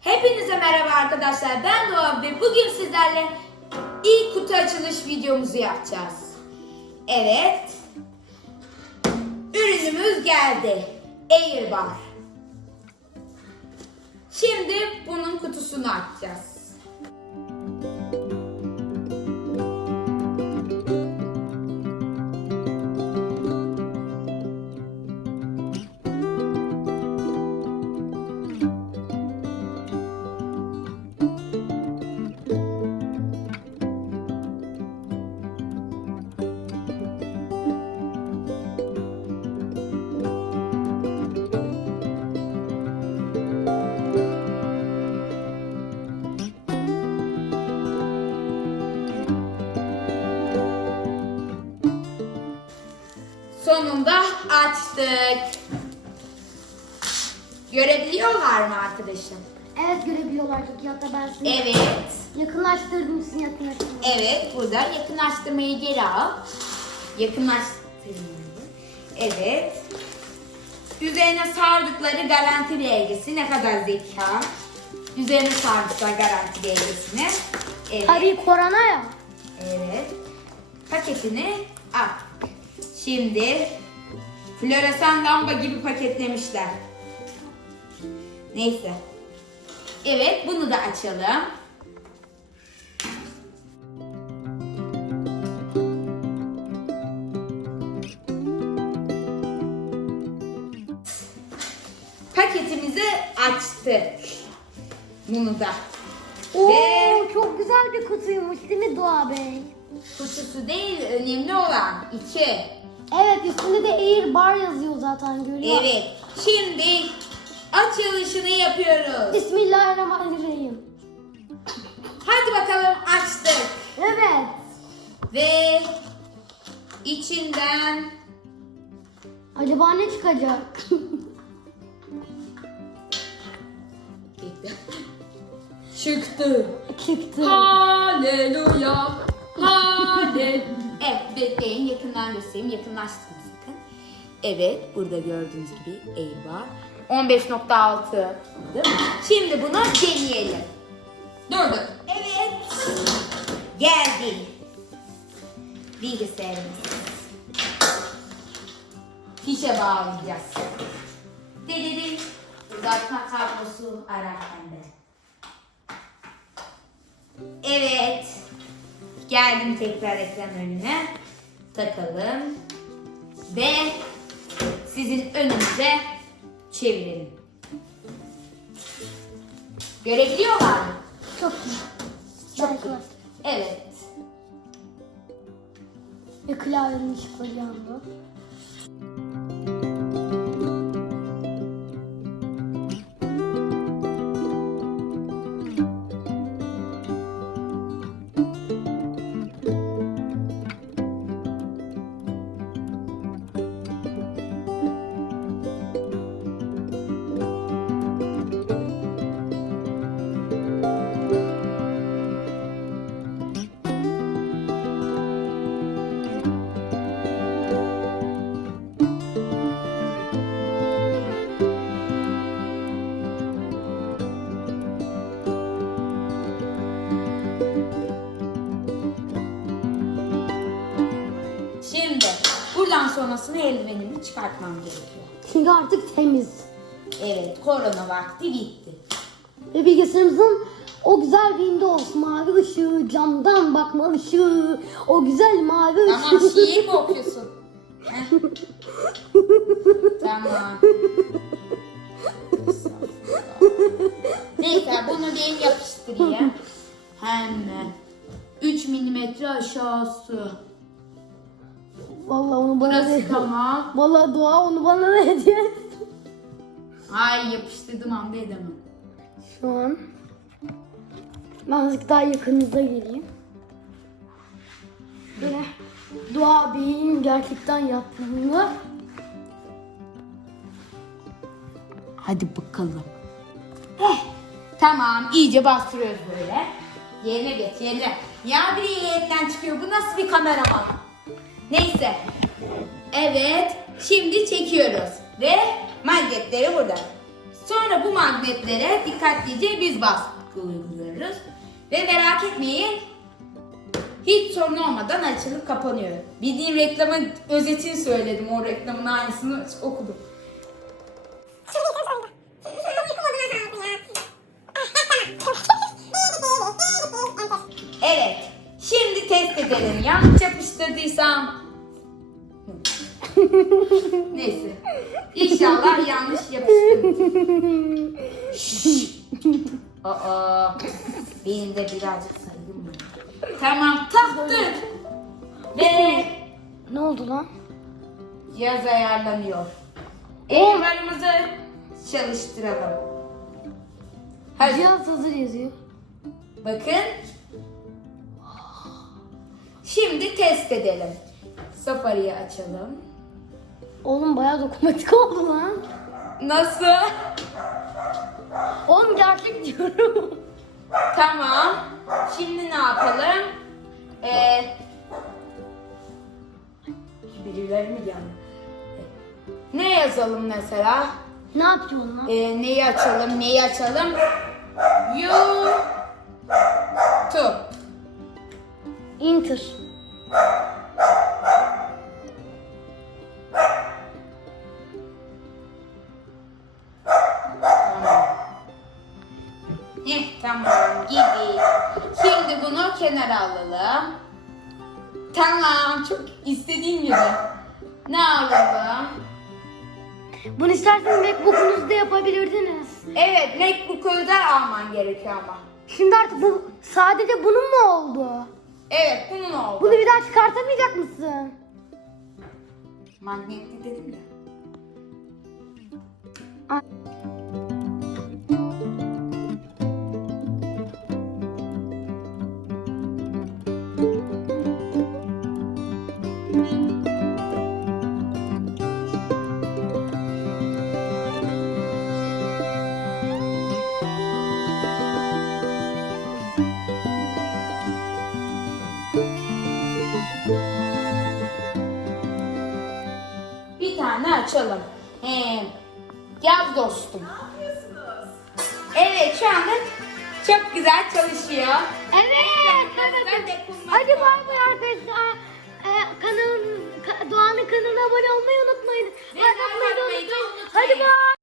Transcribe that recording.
Hepinize merhaba arkadaşlar. Ben Doğa ve bugün sizlerle ilk kutu açılış videomuzu yapacağız. Evet. Ürünümüz geldi. Airbar. Şimdi bunun kutusunu açacağız. Sonunda açtık. Görebiliyorlar mı arkadaşım? Evet görebiliyorlar iyi. Hatta ben seni Evet. yakınlaştırdım seni yakınlaştırdım. Evet, burada yakınlaştırmayı geri al. Yakınlaştırmayı. Evet. Üzerine sardıkları garanti belgesi. Ne kadar zeka. Üzerine sarmışlar garanti belgesini. Evet. Tabii korona ya. Evet. Paketini al. Şimdi floresan lamba gibi paketlemişler. Neyse. Evet, bunu da açalım. Paketimizi açtık. Bunu da. Oo Ve- çok güzel bir kutuymuş değil mi Doğa Bey? Kutusu değil, önemli olan iki. Evet üstünde de Air Bar yazıyor zaten görüyor. Evet. Şimdi açılışını yapıyoruz. Bismillahirrahmanirrahim. Hadi bakalım açtık. Evet. Ve içinden Acaba ne çıkacak? çıktı. Çıktı. Haleluya. Haleluya. Evet bekleyin yakından göstereyim. Yakınlaştım sakın. Evet burada gördüğünüz gibi var. 15.6 değil mi? Şimdi bunu deneyelim. Durduk. Evet. Geldi. Bilgisayarımız. Fişe bağlayacağız. Dededi. Uzatma kablosu ararken de. Evet. Geldim tekrar ekran önüne. Takalım. Ve sizin önünüze çevirelim. Görebiliyorlar mı? Çok iyi. Çok iyi. Evet. Ve klavyenin ışıkları yandı. Buradan sonrasını eldivenimi çıkartmam gerekiyor. Çünkü artık temiz. Evet, korona vakti gitti. Ve bilgisayarımızın o güzel Windows mavi ışığı, camdan bakma ışığı, o güzel mavi Tamam, ışığı. şiir mi okuyorsun? Tamam. Neyse, bunu bir yapıştırayım. Hemen. 3 milimetre aşağısı. Vallahi onu bana Burası tamam. Vallahi dua onu bana ver hediye. Ay yapıştırdım anda edemem. Şu an ben azıcık daha yakınınıza geleyim. Böyle dua beyin gerçekten yaptığını Hadi bakalım. Eh, tamam iyice bastırıyoruz böyle. Yerine geç yerine. Ya biri yerinden çıkıyor. Bu nasıl bir kameraman? Neyse. Evet. Şimdi çekiyoruz. Ve magnetleri burada. Sonra bu magnetlere dikkatlice biz baskı uyguluyoruz. Ve merak etmeyin hiç sorun olmadan açılıp kapanıyor. Bildiğim reklamın özetini söyledim. O reklamın aynısını okudum. Test edelim. Yanlış yapıştırdıysam. Neyse. İnşallah yanlış yapıştırdım. Aa, benim de birazcık saygım var. Tamam taktık. Ve Ne oldu lan? cihaz ayarlanıyor. Ekranımızı çalıştıralım. Hadi Cihaz hazır yazıyor. bakın. Şimdi test edelim. Safari'yi açalım. Oğlum bayağı dokunmatik oldu lan. Nasıl? Oğlum gerçek diyorum. Tamam. Şimdi ne yapalım? Ee, birileri mi geldi? Ne yazalım mesela? ne yapıyorsun lan? Ee, neyi açalım? Neyi açalım? Tamam. Heh, tamam gibi. Şimdi bunu kenara alalım. Tamam çok istediğim gibi. Ne alalım? Bunu isterseniz Macbook'unuzda yapabilirdiniz. Evet MacBook'u da alman gerekiyor ama. Şimdi artık bu sadece bunun mu oldu? Evet bunun oldu. Bunu bir daha çıkartamayacak mısın? Magnetli dedim ya. Bir açalım. He. Yaz dostum. Evet şu anda çok güzel çalışıyor. Evet. Dokunma. Hadi bay bay arkadaşlar. Ee, kanalın, Ka- Doğan'ın kanalına abone olmayı unutmayın. Ve Like atmayı unutmayın. Hadi bay.